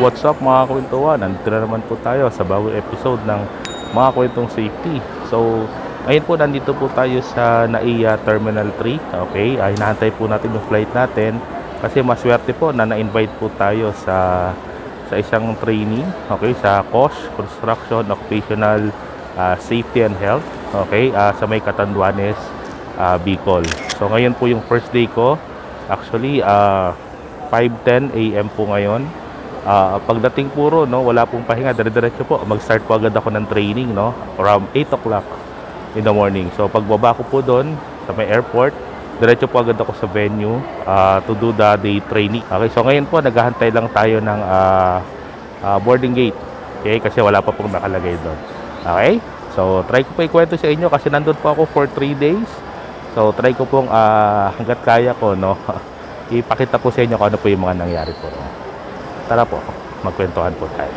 What's up mga kwentuhan? Nandito na naman po tayo sa bagong episode ng mga kwentong safety. So, ngayon po nandito po tayo sa NAIA Terminal 3. Okay, ay hinahantay po natin yung flight natin kasi maswerte po na na-invite po tayo sa isang training, okay, sa COSH, Construction Occupational Safety and Health, okay, sa may Catanduanes, Bicol. So, ngayon po yung first day ko. Actually, 5:10 AM po ngayon. Pagdating puro, no, wala pong pahinga, dire-diretso po, mag-start po agad ako ng training, no, around 8 o'clock in the morning. So pagbaba ko po doon sa may airport, diretso po agad ako sa venue to do the day training. Okay, so ngayon po naghahantay lang tayo ng boarding gate, okay, kasi wala pa pong nakalagay doon. Okay, so try ko pa ikwento sa inyo kasi nandun po ako for 3 days. So try ko pong hanggat kaya ko, no, ipakita po sa inyo kung ano po yung mga nangyari po. Tara po, magkwentuhan po tayo.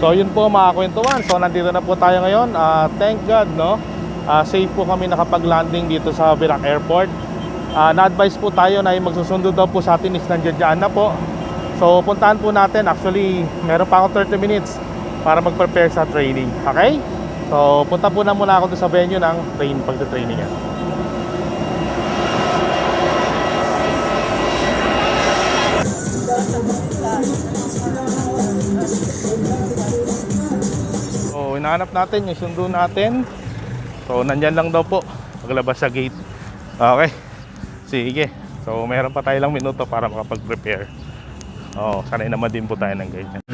So yun po mga kwentuhan. So nandito na po tayo ngayon. Thank God, no, safe po kami nakapag-landing dito sa Virac Airport. Na-advise po tayo na yung magsusundo daw po sa atin is nandiyan na po. So puntahan po natin. Actually meron pa ako 30 minutes para mag-prepare sa training. Okay? So punta po na muna ako doon sa venue ng pagte-training yan. Hinahanap natin yung sundo natin. So nandyan lang daw po paglabas sa gate. Okay, sige. So meron pa tayo lang minuto para makapag-prepare. Sanay naman din po tayo ng ganyan.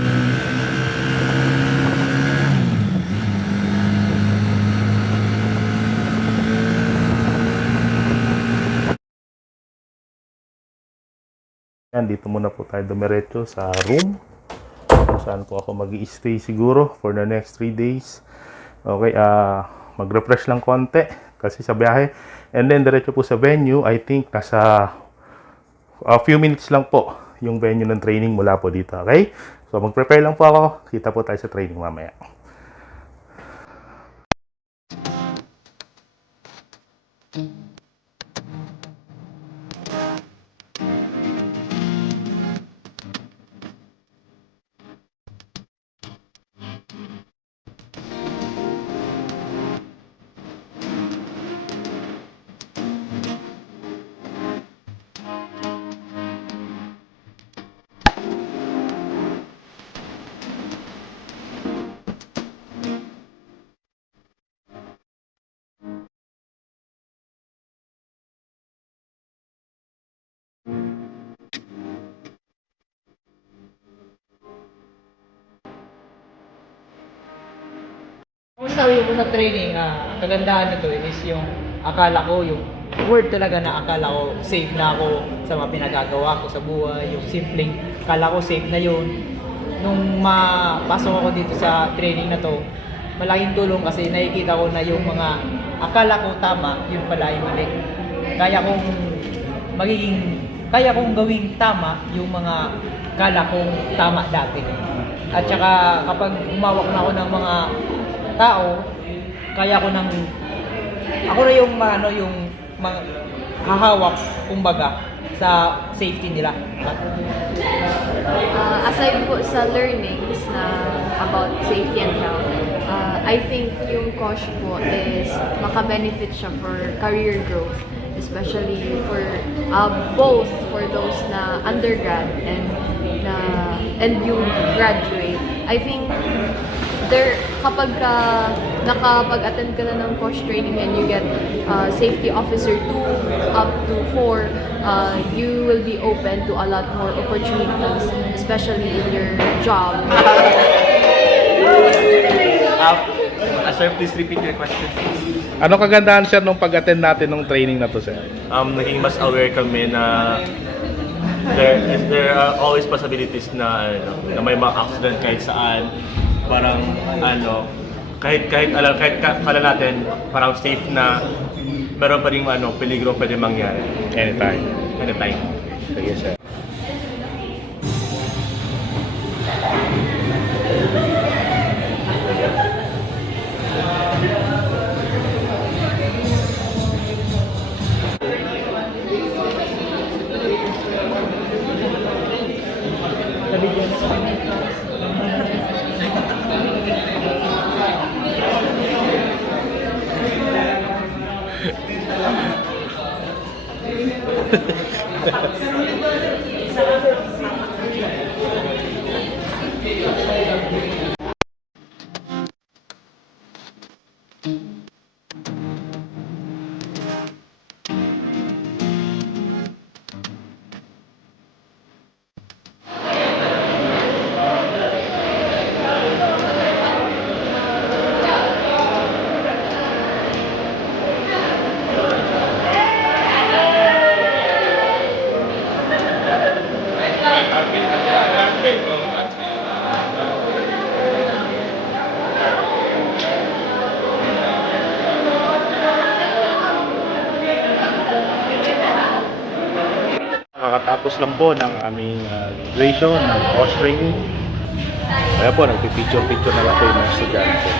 Yan, dito muna po tayo dumiretso sa room kung saan po ako mag-i-stay siguro for the next 3 days. Okay, mag-refresh lang konti kasi sa biyahe. And then diretso po sa venue. I think nasa a few minutes lang po yung venue ng training mula po dito. Okay, so mag-prepare lang po ako. Kita po tayo sa training mamaya. Kung sabi ko na training, kagandahan nito is yung akala ko, yung word talaga na akala ko safe na ako sa mga pinagagawa ko sa buhay, yung simpleng akala ko safe na yun. Nung mapasok ako dito sa training na to, malaking tulong kasi nakikita ko na yung mga akala ko tama, yung pala yung mali. Kaya kong gawing tama yung mga akala kong tama dati. At saka kapag umawak na ako ng mga tao, kaya ko nang ako na yung yung hahawak kumbaga sa safety nila. Aside po sa learnings na about safety and health, I think yung COSH po is maka-benefit siya for career growth, especially for both for those na undergrad and yung graduate. I think kapag nakapag-attend ka na ng coach training and you get safety officer 2 up to 4, you will be open to a lot more opportunities, especially in your job. Sir, please repeat your question. Ano kagandahan sir nung pag-attend natin ng training na to sir? Naging mas aware kami na there are always possibilities na may mga accident kahit saan. Parang kahit kala natin parang safe na meron pa ring peligro pwede mangyari. Anytime. Sige sir. Kakatapos lang po ng aming graduation ng course training. Kaya po, nagpipicture-picture na lang po yung mga estudyante.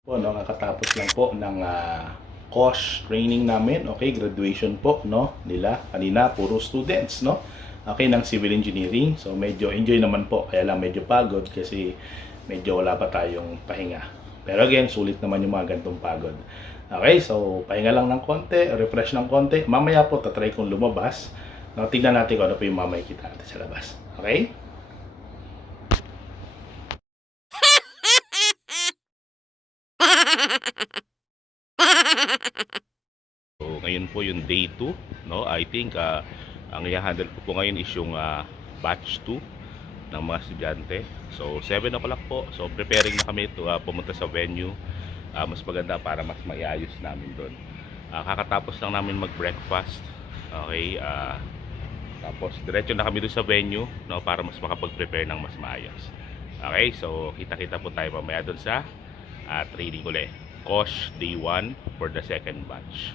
Po, no, kakatapos lang po ng course training namin. Okay, graduation po, no, nila. Kanina, puro students, no? Okay, ng civil engineering. So, medyo enjoy naman po. Kaya lang medyo pagod kasi medyo wala pa tayong pahinga. Pero again, sulit naman yung mga gantong pagod. Okay, so pahinga lang ng konti, refresh ng konti. Mamaya po, tatry kong lumabas. Tingnan natin kung ano po yung makikita natin sa labas. Okay? So, ngayon po yung day 2, no? I think ang i-handle ko po ngayon is yung batch 2 ng mga estudyante. So 7 o'clock po. So preparing na kami to pumunta sa venue. Mas maganda para mas maiayos namin doon. Kakatapos lang namin mag-breakfast. Okay, tapos diretso na kami doon sa venue, no, para mas makapag-prepare ng mas maayos. Okay, so kita-kita po tayo mamaya doon sa training ulit. Coach day 1 for the second batch.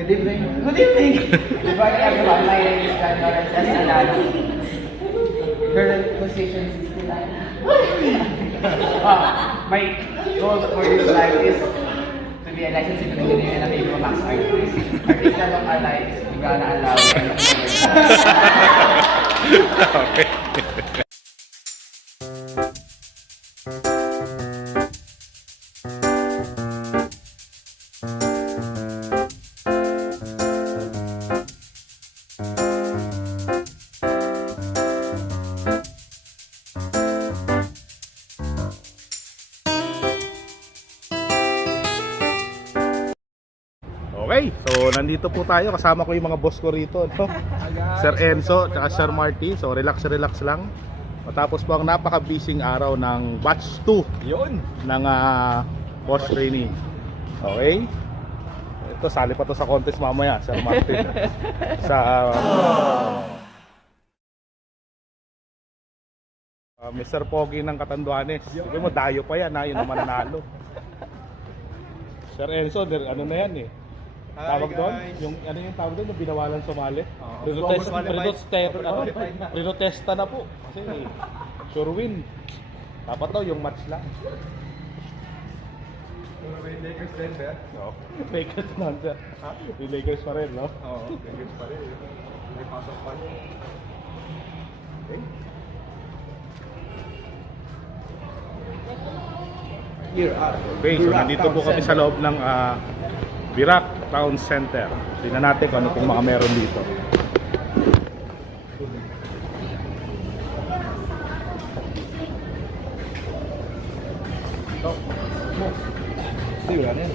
Good evening. Good evening. Good morning everyone. My name is John Lawrence Escalado. Current position 69. My goal for this life is to be a licensed civil engineer and a Viva Max artist. Artisan of our lives, we're gonna allow Okay. Okay, so nandito po tayo, kasama ko yung mga boss ko rito, no? Sir Enzo at Sir Marty. So relax lang. Matapos po ang napaka-busy araw ng batch 2 Yun. ng boss training. Okay? Ito, sali pa to sa contest mamaya, Sir Martin. Sa Mr. Pogi ng Catanduanes. Sige mo, dayo pa yan, yun ang mananalo. Sir Enzo, ano na yan eh. Tawag doon? Yung, ano yung tawag doon? Yung binawalan sumali? Prinotesta na po. Kasi sure win. Dapat daw yung match lang. Pero may Lakers din, sir. No. Lakers naman sir. Ha? Yung Lakers pa rin, no? Oo, Lakers pa rin. May pasok pa rin. Okay. Here are Okay, so nandito po kami sa loob ng Virac Town Center. Tingnan natin kung ano pong mga meron dito. wala na yan.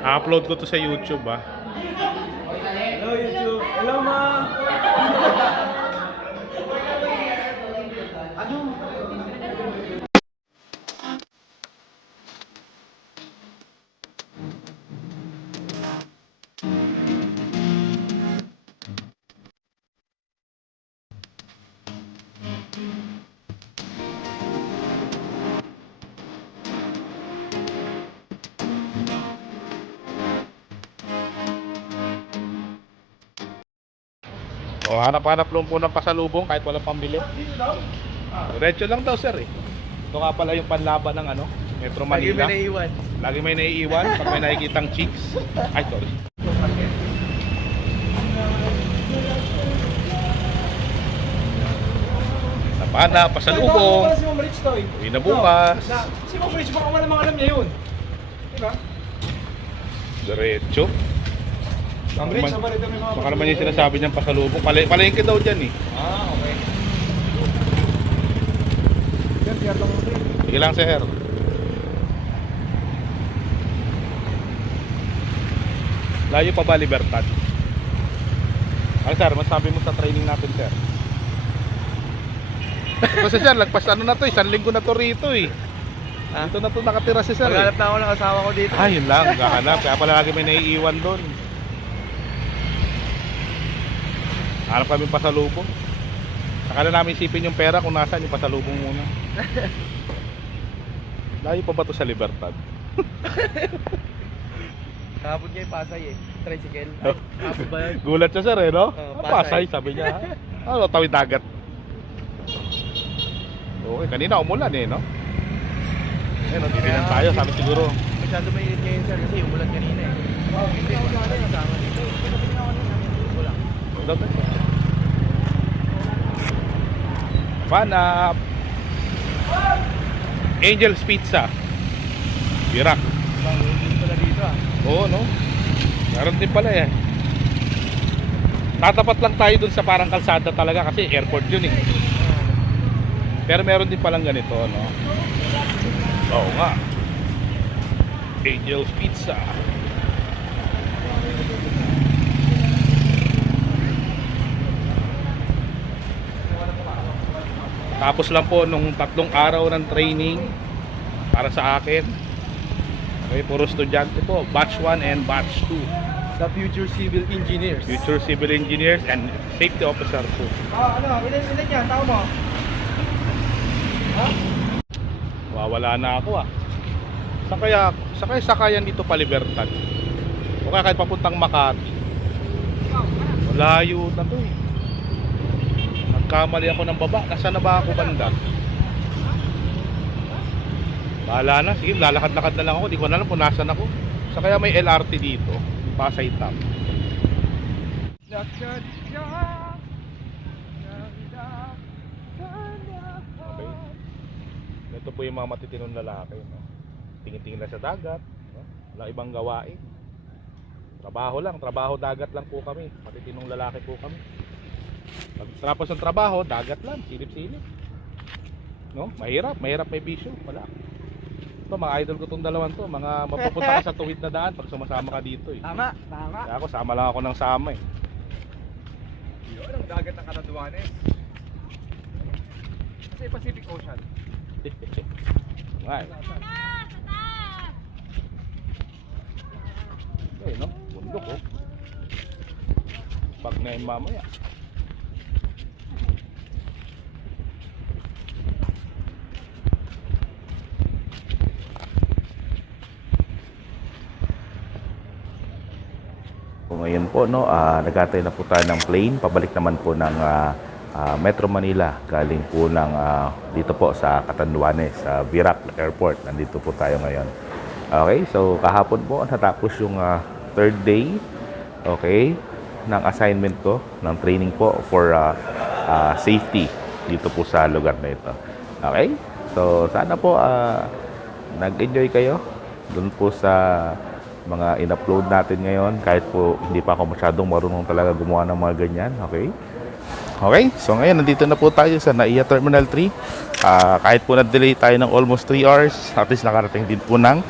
Upload ko to sa YouTube Hello, YouTube. Hello, ma. O, hanap-hanap lang po ng pasalubong kahit walang pambili. Diretso lang daw sir eh. Ito nga pala yung panlaban ng ano, Metro Lagi Manila. may naiiwan. Lagi may naiiwan pag may nakikitang chicks. Ay, sorry. Napana, pasalubong. Si Ma'am Rich to eh. Uwi na bukas. Si Ma'am Rich, baka wala mga alam niya yun. Diba? Diretso. Ma'am Rich, ang balita may mga... Baka naman yung sinasabi niyang pasalubong. Palengke daw dyan eh. Ah, okay. Yan, tiyan lang mo rin. Sige lang sir. Layo pa ba Libertad? Ay sir, masabi mo sa training natin sir? Kasi sir, lagpas ano na to eh, 1 linggo na to rito eh. Dito na to nakatira si sir eh. Maghanap na ako ng asawa ko dito. Yun lang, gahanap. Kaya pala lagi may naiiwan doon. Hanap kami pasalubong. Saka na namin isipin yung pera kung nasaan yung pasalubong muna. Layo pa ba to sa Libertad? Kahapon niya yung Pasay eh. Tricycle. Ay, kahapon ba yun? Gulat siya sir eh, no? Oo, Pasay, Pasay. sabi niya. Ano, tawid dagat. Okay, kanina umulan eh, no? Ayun, titignan tayo, sabi siguro. Masyado mainit ngayon sir kasi umulan kanina eh. Hindi ko na rin kasama dito. Wala. Panap! Angel's Pizza. Virac. Hindi pala dito ah. Oo, no? Meron din pala eh. Tatapat lang tayo dun sa parang kalsada talaga kasi airport yun eh. Pero meron din palang ganito, no? Oo nga. Angel's Pizza. Tapos lang po nung 3 araw ng training para sa akin. Okay, puro estudyante po. Batch 1 and batch 2. The future civil engineers. Future civil engineers and safety officer po. Ano? Ilan yan? Tao mo? Ha? Wawala na ako ah. Sakayan dito pa Libertad. O kaya kahit papuntang Makati. Malayo na to eh. Nagkamali ako ng baba. Nasaan na ba ako banda? Bahala na. Sige, lalakad-lakad na lang ako. Di ko na alam kung nasaan ako. Kaya may LRT dito. Pasay Top. Okay. Ito po yung mga matitinong lalaki, no? tingin-tingin lang sa dagat, no? Walang ibang gawain. Trabaho lang, trabaho dagat lang po kami. Matitinong lalaki po kami. Pagtapos ng trabaho, dagat lang, silip-silip. No? Mahirap may bisyo. Wala. Ito, mga idol ko tong dalawan to, mga mapupunta ka sa tuwid na daan pag sumasama ka dito eh. Tama. Kaya ako, sama lang ako ng sama eh. Yun ang dagat ng Catanduanes. Kasi Pacific Ocean. Nga eh. Okay, no? Bundok oh. Pag na yung mamaya. Ngayon po no, nagkatay na po tayo ng plane pabalik naman po ng Metro Manila galing po ng dito po sa Catanduanes sa Virac Airport. Nandito po tayo ngayon. Okay, so kahapon po natapos yung third day, okay, ng assignment ko ng training po for safety dito po sa lugar na ito. Okay, so sana po nag-enjoy kayo doon po sa mga in-upload natin ngayon kahit po hindi pa ako masyadong marunong talaga gumawa ng mga ganyan. Okay, okay, so ngayon nandito na po tayo sa NAIA Terminal 3. Kahit po na-delay tayo ng almost 3 hours, at least nakarating din po ng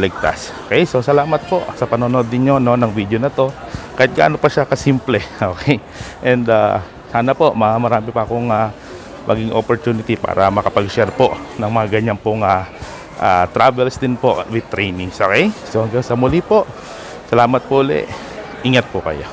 ligtas. Okay, so salamat po sa panonood ninyo no, ng video na to kahit gaano pa siya kasimple. Okay, and sana po marami pa akong maging opportunity para makapag-share po ng mga ganyan pong travels din po with trainings. Okay, so hanggang sa muli po, salamat po ulit, ingat po kayo.